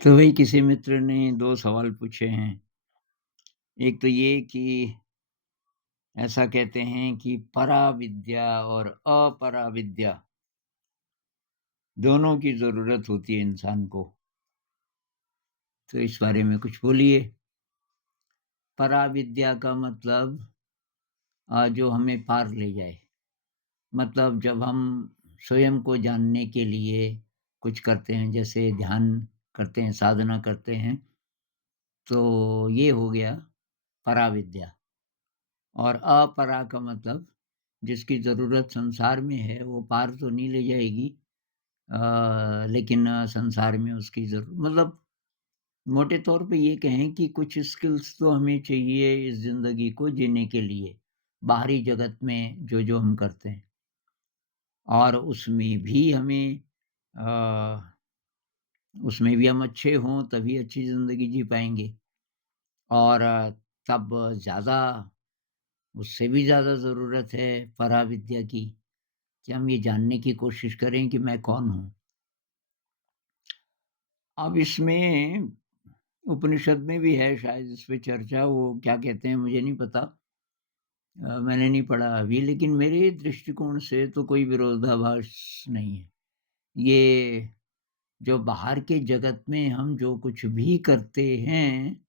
तो वही किसी मित्र ने 2 सवाल पूछे हैं। एक तो ये कि ऐसा कहते हैं कि पराविद्या और अपराविद्या दोनों की ज़रूरत होती है इंसान को। तो इस बारे में कुछ बोलिए। पराविद्या का मतलब जो हमें पार ले जाए। मतलब जब हम स्वयं को जानने के लिए कुछ करते हैं, जैसे ध्यान करते हैं, साधना करते हैं, तो ये हो गया पराविद्या। और अपरा का मतलब जिसकी ज़रूरत संसार में है, वो पार तो नहीं ले जाएगी लेकिन संसार में उसकी मतलब मोटे तौर पे ये कहें कि कुछ स्किल्स तो हमें चाहिए इस ज़िंदगी को जीने के लिए, बाहरी जगत में जो-जो हम करते हैं। और अ, उसमें भी हम अच्छे हों तभी अच्छी ज़िंदगी जी पाएँगे। और तब ज़्यादा उससे भी ज़्यादा ज़रूरत है पराविद्या की, कि हम ये जानने की कोशिश करें कि मैं कौन हूँ? अब इसमें उपनिषद में भी है शायद इस पे चर्चा, वो क्या कहते हैं मुझे नहीं पता। मैंने नहीं पढ़ा अभी, लेकिन मेरे दृष्टिकोण से तो कोई विरोधाभास नहीं है। ये जो बाहर के जगत में हम जो कुछ भी करते हैं,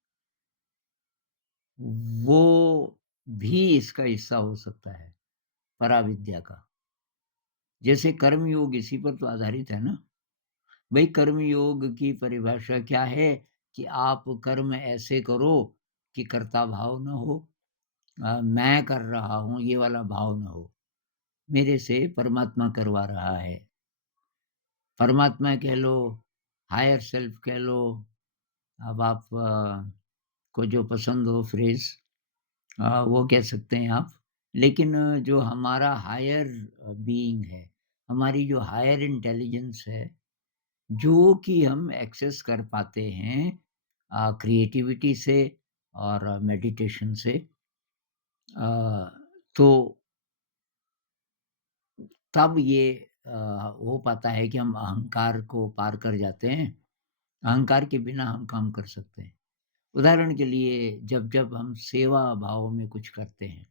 वो भी इसका हिस्सा हो सकता है, पराविद्या का। जैसे कर्मयोग इसी पर तो आधारित है ना। भई कर्मयोग की परिभाषा क्या है कि आप कर्म ऐसे करो कि कर्ता भाव ना हो। मैं कर रहा हूँ ये वाला भाव ना हो। मेरे से परमात्मा करवा रहा है। परमात्मा कह लो, हायर सेल्फ कह लो, अब आप को जो पसंद हो फ्रेज़ वो कह सकते हैं आप। लेकिन जो हमारा हायर बीइंग है, हमारी जो हायर इंटेलिजेंस है, जो कि हम एक्सेस कर पाते हैं क्रिएटिविटी से और मेडिटेशन से, अ, तो तब ये हो पाता है कि हम अहंकार को पार कर जाते हैं। अहंकार के बिना हम काम कर सकते हैं। उदाहरण के लिए जब-जब हम सेवा भाव में कुछ करते हैं,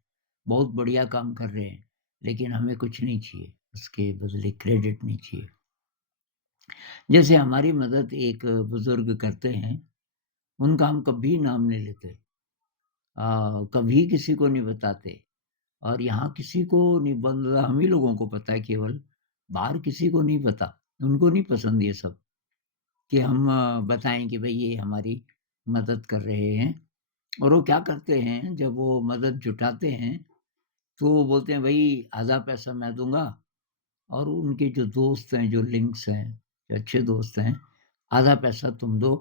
बहुत बढ़िया काम कर रहे हैं, लेकिन हमें कुछ नहीं चाहिए, उसके बदले क्रेडिट नहीं चाहिए। जैसे हमारी मदद एक बुज़ुर्ग करते हैं, उनका हम कभी नाम नहीं लेते। कभी किसी को नहीं बताते और यहाँ किसी को नहीं, मतलब हम ही लोगों को पता है केवल, बाहर किसी को नहीं पता। उनको नहीं पसंद ये सब कि हम बताएँ कि भई ये हमारी मदद कर रहे हैं। और वो क्या करते हैं, जब वो मदद जुटाते हैं, तो वो बोलते हैं भई आधा पैसा मैं दूँगा और उनके जो दोस्त हैं, जो लिंक्स हैं, जो अच्छे दोस्त हैं, आधा पैसा तुम दो,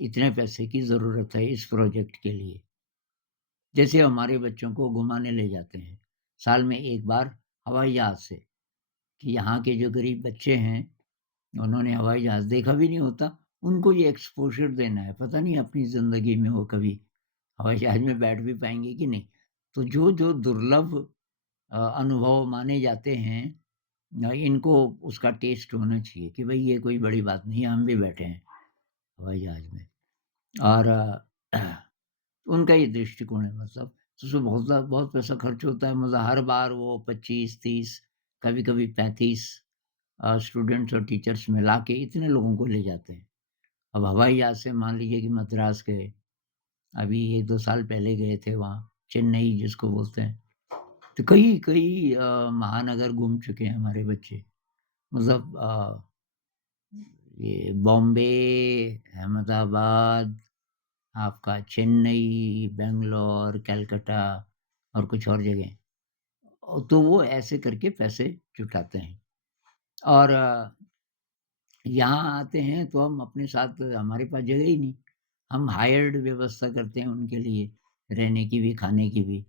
इतने पैसे की ज़रूरत है इस प्रोजेक्ट के लिए। जैसे हमारे बच्चों को घुमाने ले जाते हैं, साल में 1 बार हवाई जहाज़ से, कि यहाँ के जो गरीब बच्चे हैं, उन्होंने हवाई जहाज़ देखा भी नहीं होता, उनको ये एक्सपोज़र देना है। पता नहीं अपनी ज़िंदगी में वो कभी हवाई जहाज़ में बैठ भी पाएँगे कि नहीं। तो जो-जो दुर्लभ अनुभव माने जाते हैं, इनको उसका टेस्ट होना चाहिए कि भई ये कोई बड़ी बात नहीं है, हम भी बैठे हैं हवाई जहाज़ में। और उनका ये दृष्टिकोण है, मतलब तो उसमें बहुत पैसा खर्च होता है, मतलब हर बार वो 25-30, कभी-कभी 35 स्टूडेंट्स और टीचर्स मिला के इतने लोगों को ले जाते हैं। अब हवाई जहाज़ से मान लीजिए कि मद्रास गए, अभी 1-2 साल पहले गए थे वहाँ, चेन्नई जिसको बोलते हैं। तो कई महानगर घूम चुके हैं हमारे बच्चे। मतलब ये बॉम्बे, अहमदाबाद, आपका चेन्नई, बैंगलोर, कलकत्ता और कुछ और जगह। तो वो ऐसे करके पैसे जुटाते हैं। और यहाँ आते हैं तो हम अपने साथ, हमारे पास जगह ही नहीं। हम हायर्ड व्यवस्था करते हैं उनके लिए, रहने की भी, खाने की भी।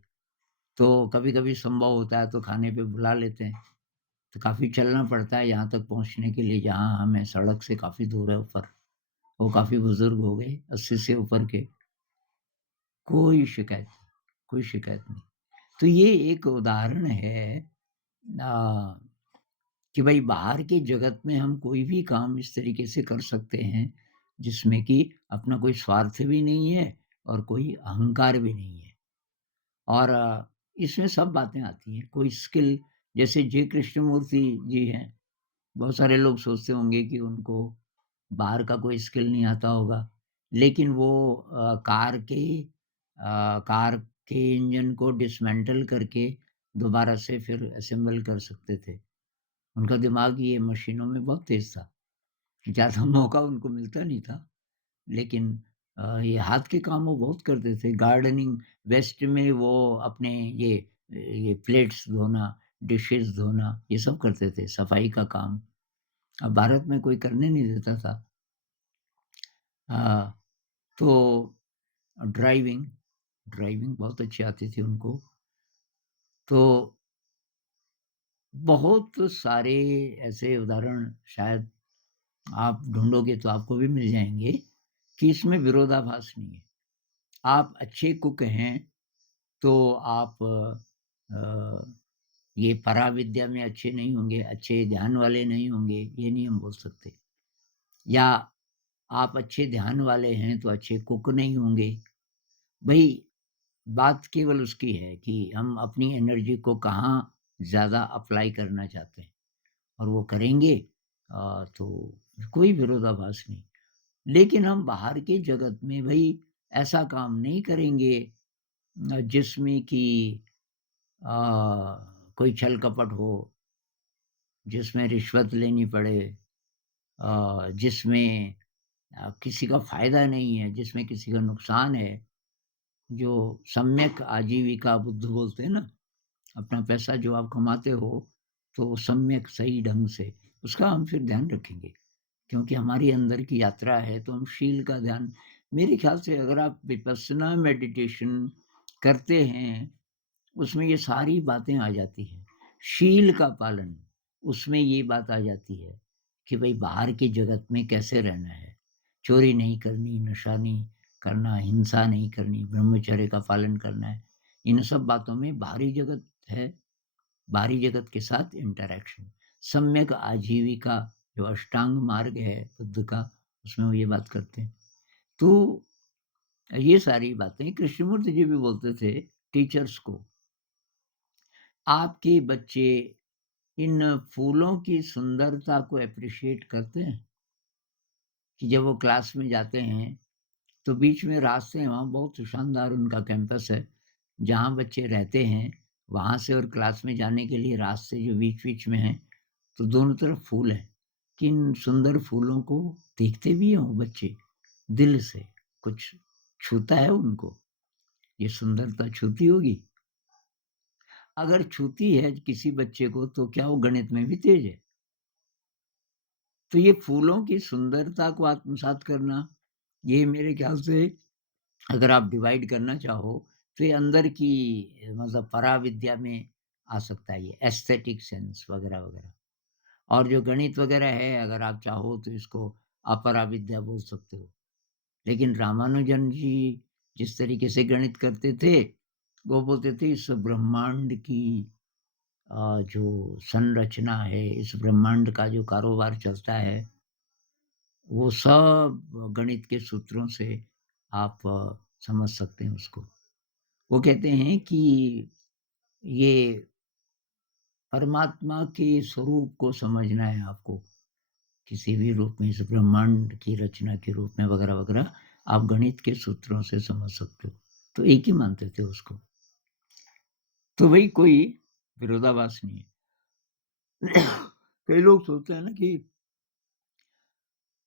तो कभी-कभी संभव होता है तो खाने पे बुला लेते हैं। तो काफ़ी चलना पड़ता है यहाँ तक पहुँचने के लिए, जहाँ हम हैं सड़क से काफ़ी दूर है ऊपर। वो काफ़ी बुज़ुर्ग हो गए, 80 से ऊपर के। कोई शिकायत नहीं, कोई शिकायत नहीं। तो ये एक उदाहरण है अ, कि भई बाहर के जगत में हम कोई भी काम इस तरीके से कर सकते हैं, जिसमें कि अपना कोई स्वार्थ भी नहीं है और कोई अहंकार भी नहीं है। और इसमें सब बातें आती हैं। कोई स्किल जैसे जे कृष्णमूर्ति जी हैं, बहुत सारे लोग सोचते होंगे कि उनको बाहर का कोई स्किल नहीं आता होगा, लेकिन वो कार के इंजन को डिसमेंटल करके दोबारा से फिर असेंबल कर सकते थे। उनका दिमाग ये मशीनों में बहुत तेज़ था। ज़्यादा मौका उनको मिलता नहीं था, लेकिन ये हाथ के काम वो बहुत करते थे। गार्डनिंग वेस्ट में वो अपने ये प्लेट्स धोना, डिशेज़ धोना, ये सब करते थे, सफाई का काम। अब भारत में कोई करने नहीं देता था। हाँ, तो ड्राइविंग ड्राइविंग बहुत अच्छी आती थी उनको। तो बहुत सारे ऐसे उदाहरण शायद आप ढूँढोगे तो आपको भी मिल जाएँगे कि इसमें विरोधाभास नहीं है। आप अच्छे कुक हैं, तो आप ये पराविद्या में अच्छे नहीं होंगे, अच्छे ध्यान वाले नहीं होंगे, ये नहीं हम बोल सकते। या आप अच्छे ध्यान वाले हैं, तो अच्छे कुक नहीं होंगे। भई बात केवल उसकी है कि हम अपनी एनर्जी को कहाँ ज़्यादा अप्लाई करना चाहते हैं और वो करेंगे तो कोई विरोधाभास नहीं। लेकिन हम बाहर के जगत में भई ऐसा काम नहीं करेंगे जिसमें कि अ, कोई छल-कपट हो, जिसमें रिश्वत लेनी पड़े, जिसमें किसी का फ़ायदा नहीं है, जिसमें किसी का नुकसान है, जो सम्यक आजीविका बुद्ध बोलते हैं ना, अपना पैसा जो आप कमाते हो, तो सम्यक सही ढंग से, उसका हम फिर ध्यान रखेंगे। क्योंकि हमारी अंदर की यात्रा है, तो हम शील का ध्यान मेरे ख़्याल से अगर आप विपस्सना मेडिटेशन करते हैं उसमें ये सारी बातें आ जाती हैं। शील का पालन, उसमें ये बात आ जाती है कि भई बाहर के जगत में कैसे रहना है। चोरी नहीं करनी, नशा नहीं करना, हिंसा नहीं करनी, ब्रह्मचर्य का पालन करना है। इन सब बातों में बाहरी जगत है, बाहरी जगत के साथ इंटरैक्शन। सम्यक आजीविका जो अष्टांग मार्ग है बुद्ध का, उसमें वो ये बात करते हैं। तो ये सारी बातें कृष्णमूर्ति जी भी बोलते थे टीचर्स को आपके बच्चे इन फूलों की सुंदरता को एप्रिशिएट करते हैं कि जब वो क्लास में जाते हैं, तो बीच में रास्ते हैं, वहाँ बहुत शानदार उनका कैंपस है, जहाँ बच्चे रहते हैं, वहाँ से और क्लास में जाने के लिए रास्ते जो बीच-बीच में हैं, तो दोनों तरफ फूल हैं। किन सुंदर फूलों को देखते भी हैं वो बच्चे, दिल से, कुछ छूता है उनको, ये सुंदरता छूती होगी। अगर छूती है किसी बच्चे को, तो क्या वो गणित में भी तेज है? तो ये फूलों की सुंदरता को आत्मसात करना, ये मेरे ख़्याल से अगर आप डिवाइड करना चाहो, तो ये अंदर की मतलब पराविद्या में आ सकता है ये एस्थेटिक सेंस वग़ैरह-वग़ैरह। और जो गणित वग़ैरह है, अगर आप चाहो तो इसको अपराविद्या बोल सकते हो। लेकिन रामानुजन जी जिस तरीके से गणित करते थे, वो बोलते थे इस ब्रह्मांड की जो संरचना है, इस ब्रह्मांड का जो कारोबार चलता है वो सब गणित के सूत्रों से आप समझ सकते हैं उसको। वो कहते हैं कि ये परमात्मा के स्वरूप को समझना है आपको, किसी भी रूप में इस ब्रह्मांड की रचना के रूप में वगैरह-वगैरह आप गणित के सूत्रों से समझ सकते हो। तो एक ही मानते थे उसको। तो वही कोई विरोधाभास नहीं है। कई लोग सोचते हैं ना कि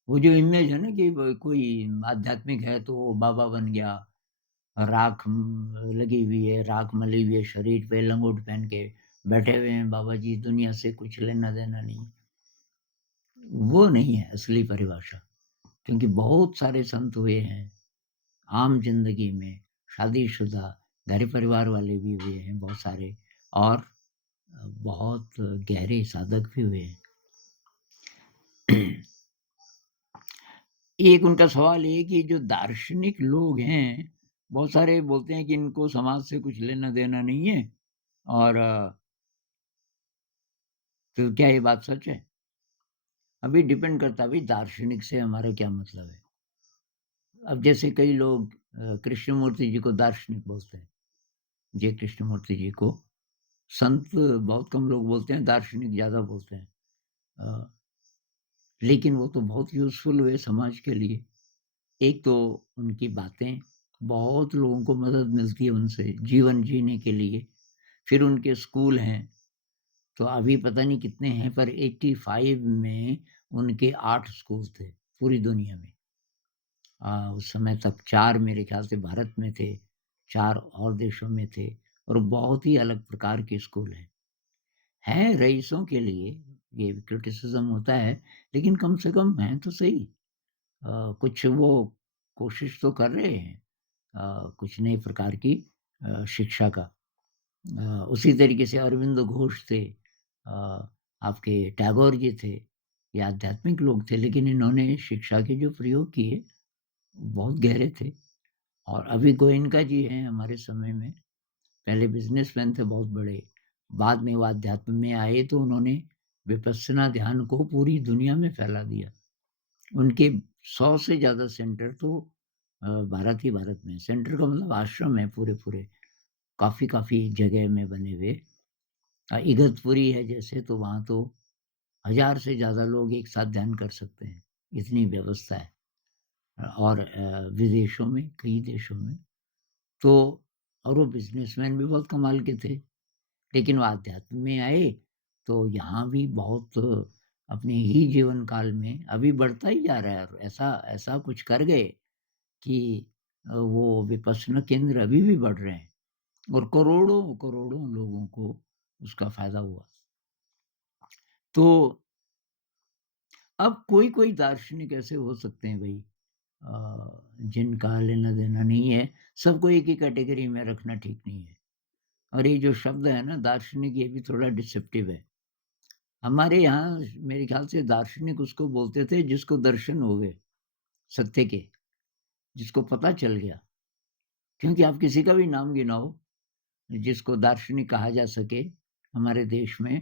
वो जो इमेज है ना कि कोई आध्यात्मिक है तो वो बाबा बन गया। लगी हुई है, राख मली हुई है शरीर पे, लंगोट पहन के बैठे हुए हैं बाबा जी, दुनिया से कुछ लेना-देना नहीं। वो नहीं है असली परिभाषा, क्योंकि बहुत सारे संत हुए हैं, आम ज़िंदगी में, शादीशुदा, घर परिवार वाले भी हुए हैं बहुत सारे और बहुत गहरे साधक भी हुए हैं। एक उनका सवाल ये है कि जो दार्शनिक लोग हैं, बहुत सारे बोलते हैं कि इनको समाज से कुछ लेना-देना नहीं है और तो क्या ये बात सच है? अभी डिपेंड करता है भई दार्शनिक से हमारा क्या मतलब है? अब जैसे कई लोग कृष्णमूर्ति जी को दार्शनिक बोलते हैं, जे कृष्णमूर्ति जी को। संत बहुत कम लोग बोलते हैं, दार्शनिक ज़्यादा बोलते हैं। अ, लेकिन वो तो बहुत यूज़फुल हुए समाज के लिए। एक तो उनकी बातें, बहुत लोगों को मदद मिलती है उनसे जीवन जीने के लिए। फिर उनके स्कूल हैं, तो अभी पता नहीं कितने हैं, पर 85 में उनके 8 स्कूल थे पूरी दुनिया में। उस समय तक 4 मेरे ख़्याल से भारत में थे, 4 और देशों में थे और बहुत ही अलग प्रकार के स्कूल हैं। हैं रईसों के लिए, ये क्रिटिसिज़्म होता है, लेकिन कम से कम हैं तो सही। कुछ वो कोशिश तो कर रहे हैं कुछ नए प्रकार की शिक्षा का। उसी तरीके से अरविंद घोष थे, आपके टैगोर जी थे, ये आध्यात्मिक लोग थे, लेकिन इन्होंने शिक्षा के जो प्रयोग किए, बहुत गहरे थे। और अभी गोयनका जी हैं हमारे समय में, पहले बिज़नेसमैन थे बहुत बड़े, बाद में वो अध्यात्म में आए तो उन्होंने विपश्यना ध्यान को पूरी दुनिया में फैला दिया। उनके 100 से ज़्यादा सेंटर तो भारत ही भारत में, सेंटर का मतलब आश्रम है पूरे-पूरे, काफ़ी-काफ़ी जगह में बने हुए। इगतपुरी है जैसे, तो वहाँ तो 1000 से ज़्यादा लोग एक साथ ध्यान कर सकते हैं, इतनी व्यवस्था है। और विदेशों में, कई देशों में तो और वो बिज़नेसमैन भी बहुत कमाल के थे, लेकिन वो अध्यात्म में आए, तो यहाँ भी बहुत अपने ही जीवन काल में अभी बढ़ता ही जा रहा है और ऐसा ऐसा कुछ कर गए कि वो विपश्यना केंद्र अभी भी बढ़ रहे हैं और करोड़ों-करोड़ों लोगों को उसका फ़ायदा हुआ। तो अब कोई-कोई दार्शनिक ऐसे हो सकते हैं भई जिनका लेना-देना नहीं है, सबको एक ही कैटेगरी में रखना ठीक नहीं है। और ये जो शब्द है ना दार्शनिक, ये भी थोड़ा डिसेप्टिव है। हमारे यहाँ मेरे ख़्याल से दार्शनिक उसको बोलते थे जिसको दर्शन हो गए, सत्य के, जिसको पता चल गया। क्योंकि आप किसी का भी नाम गिनाओ, जिसको दार्शनिक कहा जा सके हमारे देश में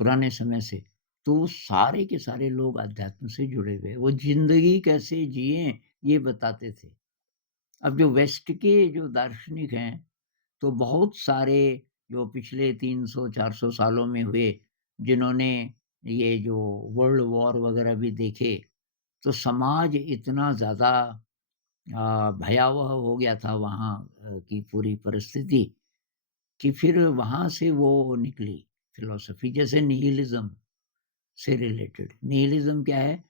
पुराने समय से, तो वो सारे के सारे लोग अध्यात्म से जुड़े हुए हैं। वो ज़िंदगी कैसे जिएँ, ये बताते थे। अब जो वेस्ट के जो दार्शनिक हैं, तो बहुत सारे जो पिछले 300-400 सालों में हुए, जिन्होंने ये जो वर्ल्ड वॉर वगैरह भी देखे, तो समाज इतना ज़्यादा भयावह हो गया था वहाँ की पूरी परिस्थिति कि फिर वहाँ से वो निकली फ़िलॉसफ़ी, जैसे निहिलिज़्म से रिलेटेड। निहिलिज़्म क्या है?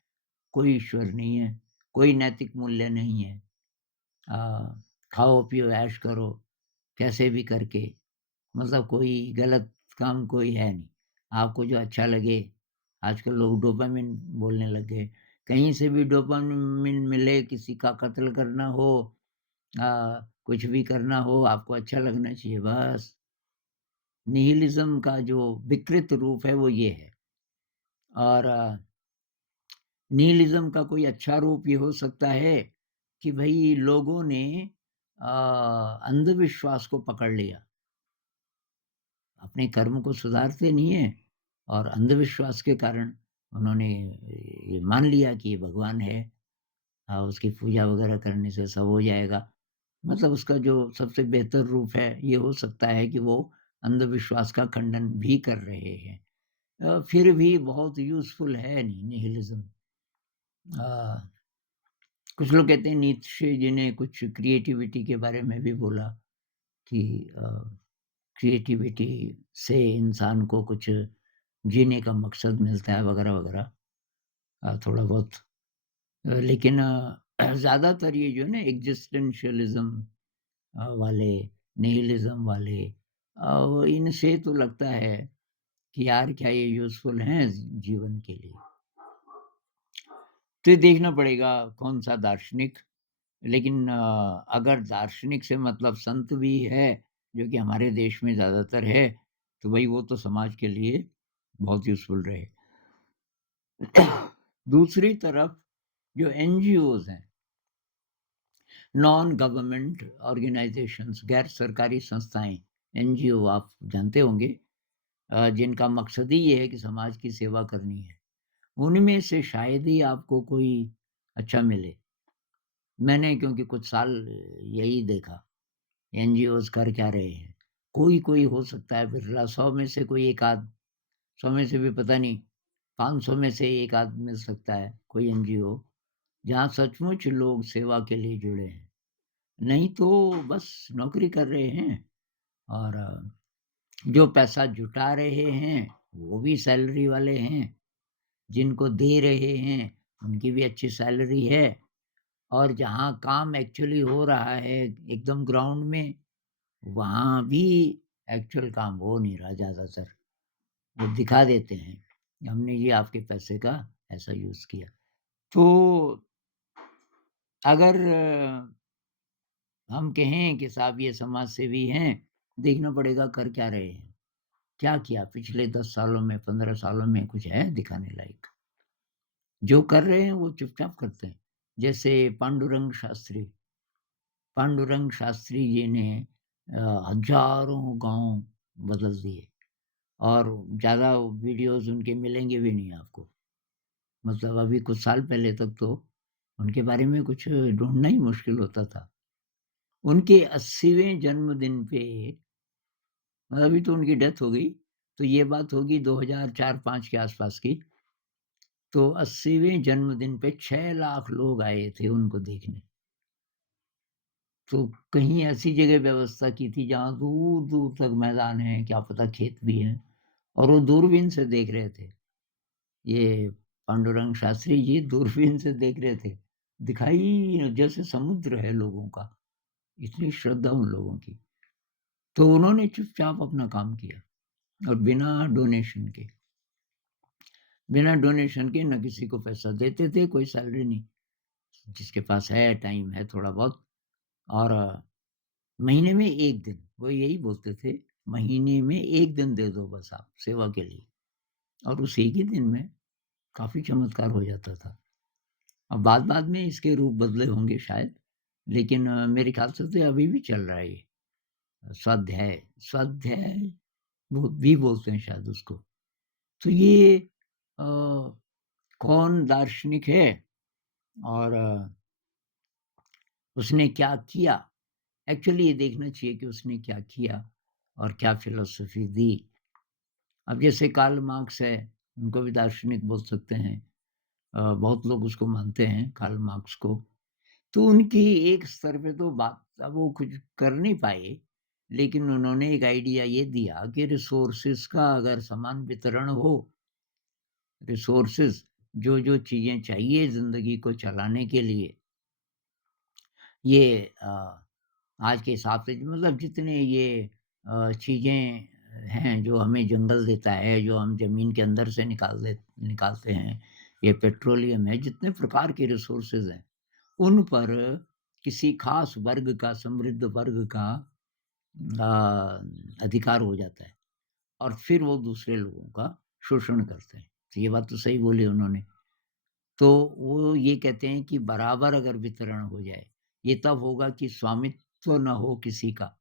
कोई ईश्वर नहीं है, कोई नैतिक मूल्य नहीं है। अ, खाओ-पियो, ऐश करो, कैसे भी करके, मतलब कोई गलत काम कोई है नहीं। आपको जो अच्छा लगे, आजकल लोग डोपामाइन बोलने लग गए। कहीं से भी डोपामाइन मिले, किसी का कत्ल करना हो, कुछ भी करना हो, आपको अच्छा लगना चाहिए बस। निहिलिज़्म का जो विकृत रूप है वो ये है। और निहिलिज़्म का कोई अच्छा रूप ये हो सकता है कि भई लोगों ने अंधविश्वास को पकड़ लिया। अपने कर्म को सुधारते नहीं हैं और अंधविश्वास के कारण उन्होंने ये मान लिया कि ये भगवान है, उसकी पूजा वगैरह करने से सब हो जाएगा। मतलब उसका जो सबसे बेहतर रूप है, ये हो सकता है कि वो अंधविश्वास का खंडन भी कर रहे हैं। फिर भी बहुत यूज़फुल है नहीं निहिलिज़्म। अ, कुछ लोग कहते हैं नीत्शे जी ने कुछ क्रिएटिविटी के बारे में भी बोला कि क्रिएटिविटी से इंसान को कुछ जीने का मकसद मिलता है वगैरह-वगैरह, थोड़ा बहुत। लेकिन ज़्यादातर ये जो है ना एक्जिस्टेंशियलिज़्म वाले, निहिलिज़्म वाले, वो इनसे तो लगता है कि यार क्या ये यूज़फुल हैं जीवन के लिए। तो ये देखना पड़ेगा कौन-सा दार्शनिक, लेकिन अगर दार्शनिक से मतलब संत भी है, जो कि हमारे देश में ज़्यादातर है, तो भई वो तो समाज के लिए बहुत यूज़फुल रहे। दूसरी तरफ जो एनजीओज़ हैं, नॉन गवर्नमेंट ऑर्गेनाइज़ेशंस, गैर सरकारी संस्थाएँ, एनजीओ आप जानते होंगे, जिनका मकसद ही ये है कि समाज की सेवा करनी है। उनमें से शायद ही आपको कोई अच्छा मिले। मैंने क्योंकि कुछ साल यही देखा, एनजीओज़ कर क्या रहे हैं। कोई-कोई हो सकता है बिरला, 100 में से कोई एक आध, 100 में से भी पता नहीं, 500 में से एक आध मिल सकता है कोई एनजीओ, जहाँ सचमुच लोग सेवा के लिए जुड़े हैं। नहीं तो बस नौकरी कर रहे हैं और जो पैसा जुटा रहे हैं, वो भी सैलरी वाले हैं, जिनको दे रहे हैं, उनकी भी अच्छी सैलरी है और जहाँ काम एक्चुअली हो रहा है एकदम ग्राउंड में, वहाँ भी एक्चुअल काम हो नहीं रहा ज़्यादातर। वो दिखा देते हैं, हमने ये आपके पैसे का ऐसा यूज़ किया। तो अगर हम कहें कि साहब ये समाज सेवी हैं, देखना पड़ेगा कर क्या रहे हैं। क्या किया पिछले 10 सालों में, 15 सालों में कुछ है दिखाने लायक? जो कर रहे हैं वो चुपचाप करते हैं। जैसे पांडुरंग शास्त्री जी ने हज़ारों गाँव बदल दिए और ज़्यादा वीडियोज़ उनके मिलेंगे भी नहीं आपको। मतलब अभी कुछ साल पहले तक तो उनके बारे में कुछ ढूँढना ही मुश्किल होता था। उनके 80वें जन्मदिन पे, मतलब अभी तो उनकी डेथ हो गई, तो ये बात होगी 2004-5 के आसपास की। तो 80वें जन्मदिन पे 6 लाख लोग आए थे उनको देखने। तो कहीं ऐसी जगह व्यवस्था की थी जहाँ दूर-दूर तक मैदान है, क्या पता खेत भी हैं और वो दूरबीन से देख रहे थे। ये पांडुरंग शास्त्री जी दूरबीन से देख रहे थे। दिखाई जैसे समुद्र है लोगों का, इतनी श्रद्धा उन लोगों की। तो उन्होंने चुपचाप अपना काम किया और बिना डोनेशन के ना किसी को पैसा देते थे, कोई सैलरी नहीं। जिसके पास है, टाइम है थोड़ा बहुत और महीने में 1 दिन, वो यही बोलते थे, महीने में 1 दिन दे दो बस आप सेवा के लिए और उस एक ही दिन में काफ़ी चमत्कार हो जाता था। अब बाद-बाद में इसके रूप बदले होंगे शायद, लेकिन मेरे ख़्याल से तो अभी भी चल रहा है ये। स्वाध्याय स्वाध्याय वो भी बोलते हैं शायद उसको। तो ये अ, कौन दार्शनिक है और उसने क्या किया? एक्चुअली ये देखना चाहिए कि उसने क्या किया और क्या फ़िलॉसफ़ी दी। अब जैसे कार्ल मार्क्स है, उनको भी दार्शनिक बोल सकते हैं। बहुत लोग उसको मानते हैं कार्ल मार्क्स को। तो उनकी एक स्तर पे तो बात, अब वो कुछ कर नहीं पाए, लेकिन उन्होंने एक आइडिया ये दिया कि रिसोर्सेज़ का अगर समान वितरण हो, रिसोर्सेज़ जो-जो चीज़ें चाहिए ज़िंदगी को चलाने के लिए, ये आज के हिसाब से मतलब जितने ये चीज़ें हैं जो हमें जंगल देता है, जो हम ज़मीन के अंदर से निकालते हैं, ये पेट्रोलियम है, जितने प्रकार के रिसोर्सेज़ हैं, उन पर किसी ख़ास वर्ग का, समृद्ध वर्ग का अधिकार हो जाता है और फिर वो दूसरे लोगों का शोषण करते हैं। तो ये बात तो सही बोली उन्होंने। तो वो ये कहते हैं कि बराबर अगर वितरण हो जाए, ये तब होगा कि स्वामित्व ना हो किसी का,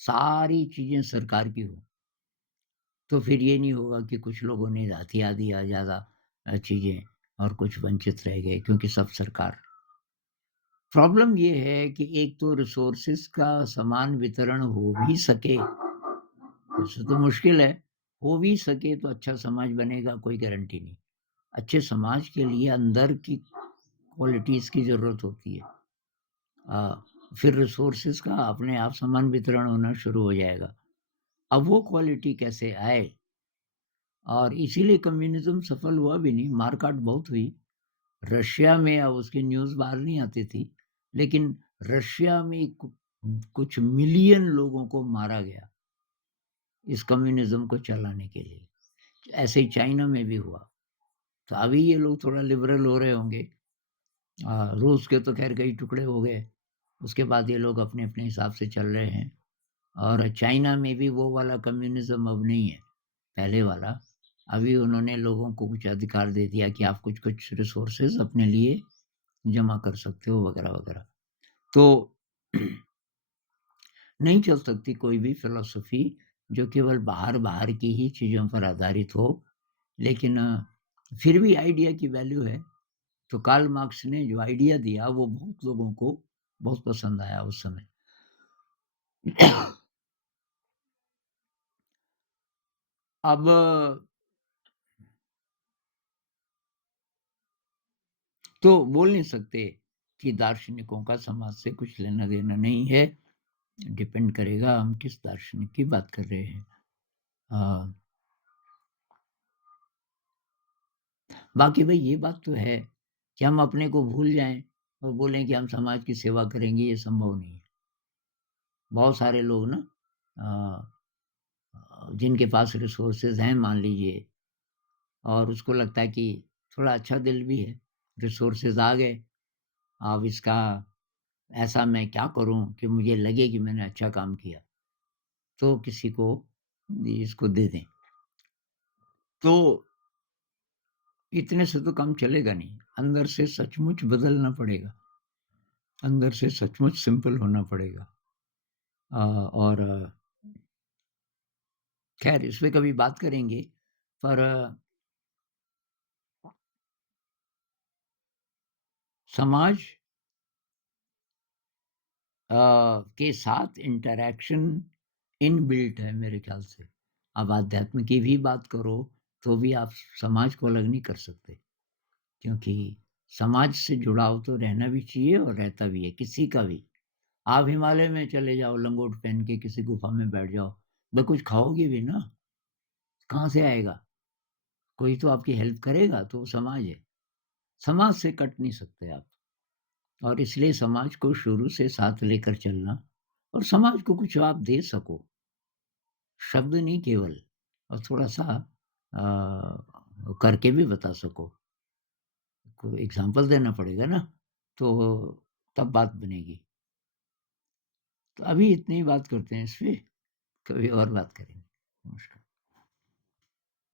सारी चीज़ें सरकार की हो। तो फिर ये नहीं होगा कि कुछ लोगों ने हथिया दिया ज़्यादा चीज़ें और कुछ वंचित रह गए क्योंकि सब सरकार। प्रॉब्लम ये है कि एक तो रिसोर्सेज़ का समान वितरण हो भी सके, वैसे तो मुश्किल है, हो भी सके तो अच्छा समाज बनेगा कोई गारंटी नहीं। अच्छे समाज के लिए अंदर की क्वालिटीज़ की ज़रूरत होती है। फिर रिसोर्सेज़ का अपने आप समान वितरण होना शुरू हो जाएगा। अब वो क्वालिटी कैसे आए? और इसीलिए कम्युनिज़्म सफल हुआ भी नहीं, मार-काट बहुत हुई। रशिया में अब उसकी न्यूज़ बाहर नहीं आती थी, लेकिन रशिया में कुछ मिलियन लोगों को मारा गया, इस कम्युनिज़्म को चलाने के लिए। ऐसे ही चाइना में भी हुआ। तो अभी ये लोग थोड़ा लिबरल हो रहे होंगे। रूस के तो ख़ैर कई टुकड़े हो गए। उसके बाद ये लोग अपने-अपने हिसाब से चल रहे हैं और चाइना में भी वो वाला कम्युनिज़्म अब नहीं है, पहले वाला। अभी उन्होंने लोगों को कुछ अधिकार दे दिया कि आप कुछ-कुछ रिसोर्सेज़ अपने लिए जमा कर सकते हो वग़ैरह-वग़ैरह। तो नहीं चल सकती कोई भी फ़िलॉसफ़ी जो केवल बाहर-बाहर की ही चीज़ों पर आधारित हो, लेकिन फिर भी आइडिया की वैल्यू है। तो कार्ल मार्क्स ने जो आइडिया दिया वो बहुत लोगों को बहुत पसंद आया उस समय। अब तो बोल नहीं सकते कि दार्शनिकों का समाज से कुछ लेना-देना नहीं है, डिपेंड करेगा हम किस दार्शनिक की बात कर रहे हैं। अ, बाकी भई ये बात तो है कि हम अपने को भूल जाएँ और बोलें कि हम समाज की सेवा करेंगे, ये संभव नहीं है। बहुत सारे लोग ना अ जिनके पास रिसोर्सेज़ हैं मान लीजिए और उसको लगता है कि थोड़ा अच्छा दिल भी है, रिसोर्सेज़ आ गए, अब इसका ऐसा मैं क्या करूँ कि मुझे लगे कि मैंने अच्छा काम किया, तो किसी को इसको दे दें। तो इतने से तो काम चलेगा नहीं, अंदर से सचमुच बदलना पड़ेगा, अंदर से सचमुच सिंपल होना पड़ेगा। और ख़ैर इस पे कभी बात करेंगे, पर समाज के साथ इंटरैक्शन इनबिल्ट है मेरे ख़्याल से। अब आध्यात्म की भी बात करो, तो भी आप समाज को अलग नहीं कर सकते, क्योंकि समाज से जुड़ाव तो रहना भी चाहिए और रहता भी है, किसी का भी। आप हिमालय में चले जाओ लंगोट पहन के किसी गुफ़ा में बैठ जाओ, तो कुछ खाओगे भी ना, कहाँ से आएगा? कोई तो आपकी हेल्प करेगा, तो वो समाज है। समाज से कट नहीं सकते आप और इसलिए समाज को शुरू से साथ लेकर चलना और समाज को कुछ आप दे सको। शब्द नहीं केवल और थोड़ा-सा करके भी बता सको। कोई एग्ज़ाम्पल देना पड़ेगा ना, तो तब बात बनेगी। तो अभी इतनी ही बात करते हैं इस पे, कभी और बात करेंगे। नमस्कार।